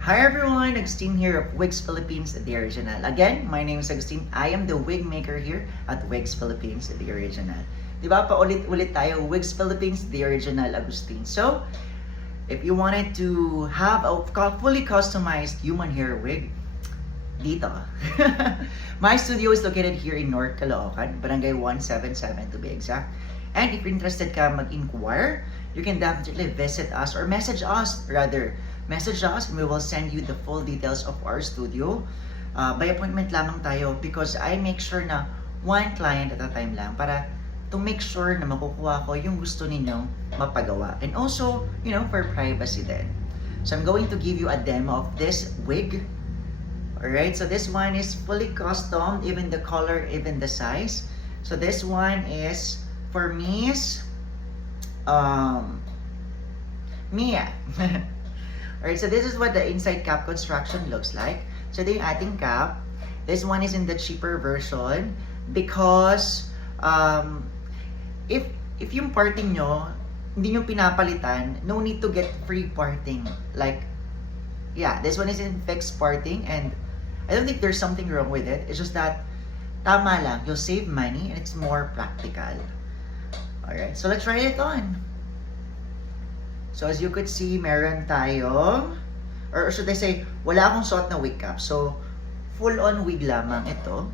Hi everyone, Agustin here of Wigs Philippines, the original. Again, my name is Agustin. I am the wig maker here at Wigs Philippines, the original. Diba pa ulit-ulit tayo, Wigs Philippines, the original Agustin. So, if you wanted to have a fully customized human hair wig, dito. My studio is located here in North Caloocan, Barangay 177 to be exact. And if you're interested ka mag-inquire, you can definitely visit us or message us rather. Message us and we will send you the full details of our studio. By appointment lamang tayo because I make sure na one client at a time lang para to make sure na makukuha ko yung gusto ninyong mapagawa. And also, for privacy din. So I'm going to give you a demo of this wig. Alright, so this one is fully custom, even the color, even the size. So this one is for Miss Mia. Alright, so this is what the inside cap construction looks like. So ito yung ating cap. This one is in the cheaper version because if yung parting nyo, hindi nyo pinapalitan, no need to get free parting. Like, yeah, this one is in fixed parting and I don't think there's something wrong with it. It's just that, tama lang, you'll save money and it's more practical. Alright, so let's try it on. So as you could see, meron tayong, or should I say, wala akong suot na wig cap. So, full-on wig lamang ito.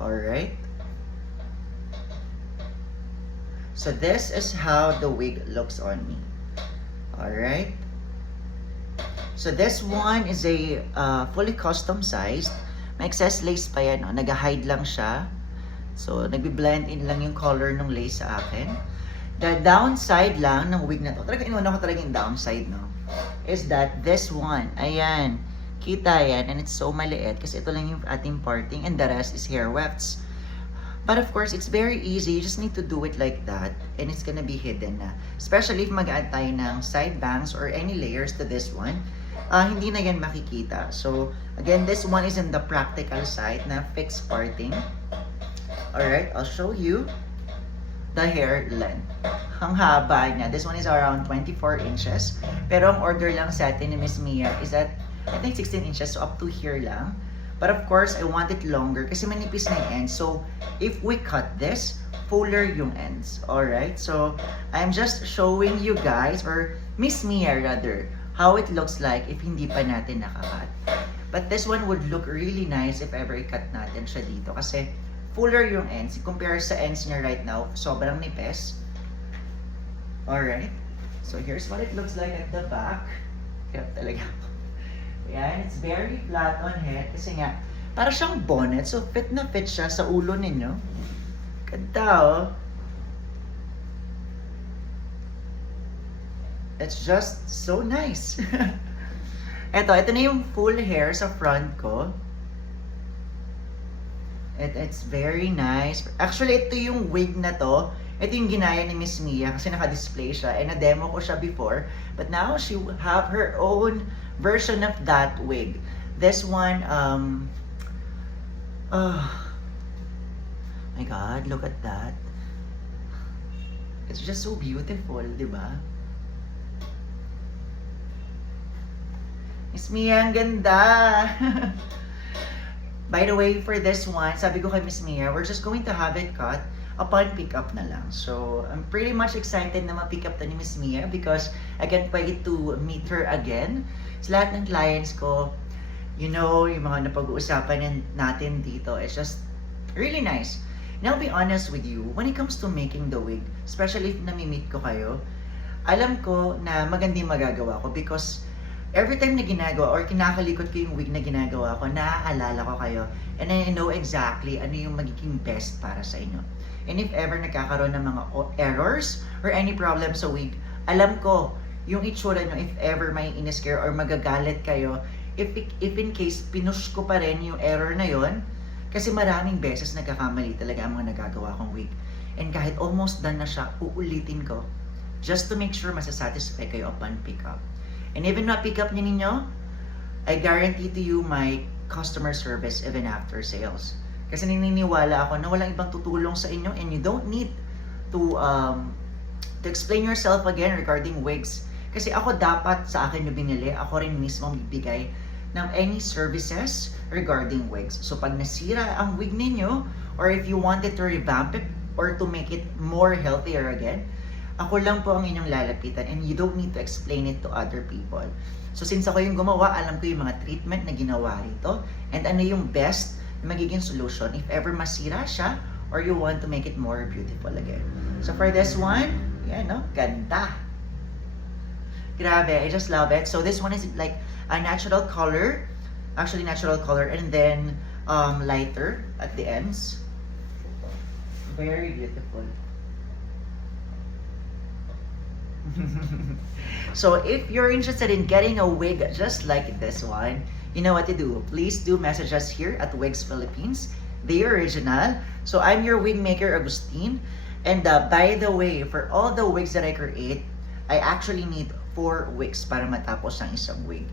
Alright. So this is how the wig looks on me. Alright. So this one is a fully custom sized. May excess lace pa yan. No? Nag-hide lang siya. So, nagbi-blend in lang yung color ng lace sa akin. The downside lang ng wig na to, talaga inuuna ko talaga yung downside, no? Is that this one, ayan, kita yan, and it's so maliit kasi ito lang yung ating parting and the rest is hair wefts. But of course, it's very easy. You just need to do it like that and it's gonna be hidden na. Especially if mag-add tayo ng side bangs or any layers to this one, hindi na yan makikita. So, again, this one is in the practical side na fixed parting. Alright, I'll show you the hair length. Ang haba niya. This one is around 24 inches. Pero ang order lang sa atin ni Miss Mia is at, I think 16 inches, so up to here lang. But of course, I want it longer kasi manipis na yung ends. So, if we cut this, fuller yung ends. Alright? So, I'm just showing you guys, or Miss Mia rather, how it looks like if hindi pa natin nakakat. But this one would look really nice if ever i-cut natin siya dito kasi fuller yung ends. Compare sa ends niya right now, sobrang nipis. Alright. So here's what it looks like at the back. Hirap talaga. Ayan, it's very flat on head kasi nga, para siyang bonnet. So fit na fit siya sa ulo ninyo. Ganda oh. It's just so nice. Ito na yung full hair sa front ko. It's very nice. Actually, ito yung wig na to. Ito yung ginaya ni Miss Mia kasi naka-display siya. And na-demo ko siya before. But now, she will have her own version of that wig. This one, oh my God, look at that. It's just so beautiful, di ba? Miss Mia, ang ganda! By the way, for this one, sabi ko kay Miss Mia, we're just going to have it cut upon pick-up na lang. So, I'm pretty much excited na ma-pick up to ni Miss Mia because I can't wait to meet her again. Sa lahat ng clients ko, yung mga napag-uusapan natin dito, it's just really nice. And I'll be honest with you, when it comes to making the wig, especially if nami-meet ko kayo, alam ko na maganda yung magagawa ko because every time na ginagawa or kinakalikot ko yung wig na ginagawa ko, naaalala ko kayo and I know exactly ano yung magiging best para sa inyo. And if ever nagkakaroon ng mga errors or any problem sa wig, alam ko yung itsura nyo if ever may in-scare or magagalit kayo, if in case pinush ko pa rin yung error na yon kasi maraming beses nagkakamali talaga ang mga nagagawa kong wig. And kahit almost done na siya, uulitin ko just to make sure masasatisfy kayo upon pick up. And even na pick up ninyo, I guarantee to you my customer service even after sales. Kasi naniniwala ako na walang ibang tutulong sa inyo and you don't need to explain yourself again regarding wigs. Kasi ako dapat sa akin yung binili, ako rin mismo bibigay ng any services regarding wigs. So pag nasira ang wig ninyo, or if you wanted to revamp it or to make it more healthier again, ako lang po ang inyong lalapitan and you don't need to explain it to other people. So since ako yung gumawa, alam ko yung mga treatment na ginawa rito and ano yung best na magiging solution if ever masira siya or you want to make it more beautiful again. So for this one, yan no, ganda. Grabe, I just love it. So this one is like a natural color, actually natural color, and then lighter at the ends. Very beautiful. So if you're interested in getting a wig just like this one, you know what to do. Please do message us here at Wigs Philippines, the original. So I'm your wig maker, Agustin. And by the way, for all the wigs that I create, I actually need 4 wigs para matapos ang isang wig.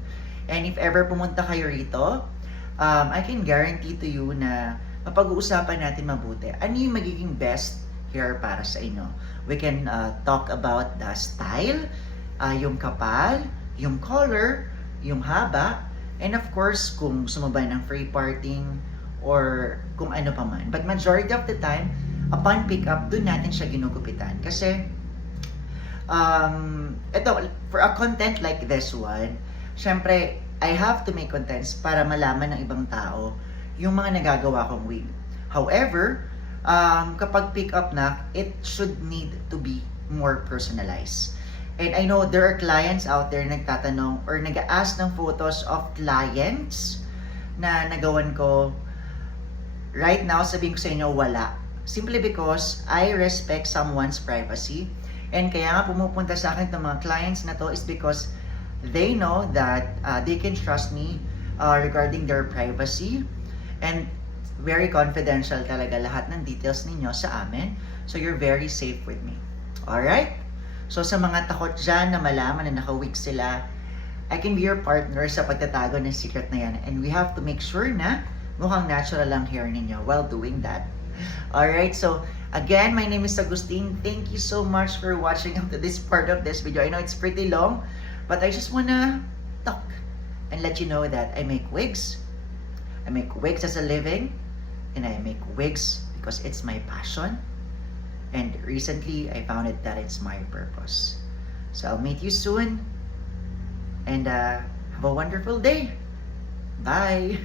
And if ever pumunta kayo rito, I can guarantee to you na mapag-uusapan natin mabuti. Ano yung magiging best hair para sa inyo? We can talk about the style, yung kapal, yung color, yung haba, and of course, kung sumabay ng free parting or kung ano pa man. But majority of the time, upon pick up, doon natin siya ginugupitan. Kasi, ito, for a content like this one, syempre, I have to make contents para malaman ng ibang tao yung mga nagagawa kong wig. However, kapag pick up na, it should need to be more personalized. And I know there are clients out there nagtatanong or nag-ask ng photos of clients na nagawan ko. Right now, sabihin ko sa inyo, wala. Simply because I respect someone's privacy. And kaya nga pumupunta sa akin itong mga clients na to is because they know that they can trust me regarding their privacy. And very confidential talaga lahat ng details ninyo sa amin. So you're very safe with me. Alright? So sa mga takot dyan na malaman na naka-wig sila, I can be your partner sa pagtatago ng secret na yan. And we have to make sure na mukhang natural lang hair ninyo while doing that. Alright, so again, my name is Agustin. Thank you so much for watching up to this part of this video. I know it's pretty long, but I just wanna talk and let you know that I make wigs. I make wigs as a living, and I make wigs because it's my passion. And recently, I found it that it's my purpose. So I'll meet you soon, and have a wonderful day. Bye!